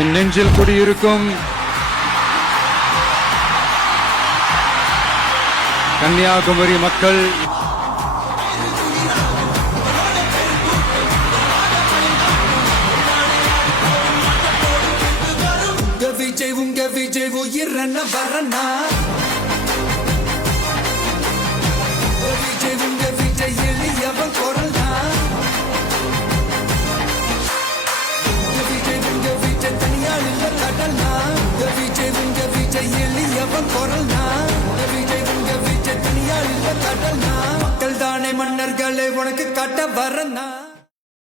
என் நெஞ்சில் குடியிருக்கும் கன்னியாகுமரி மக்கள், உங்க விஜய் உயிரன வரனா, உங்க விஜய் எளியவன் குரல்னா, உங்க விஜய் தனியால் இல்ல கடல்னா, உங்க விஜய் எளியவன் குரல்னா, உங்க விஜய் தனியால் இல்ல கடல்னா, மக்கள் தானே மன்னர்களே உனக்கு காட்ட வரனா.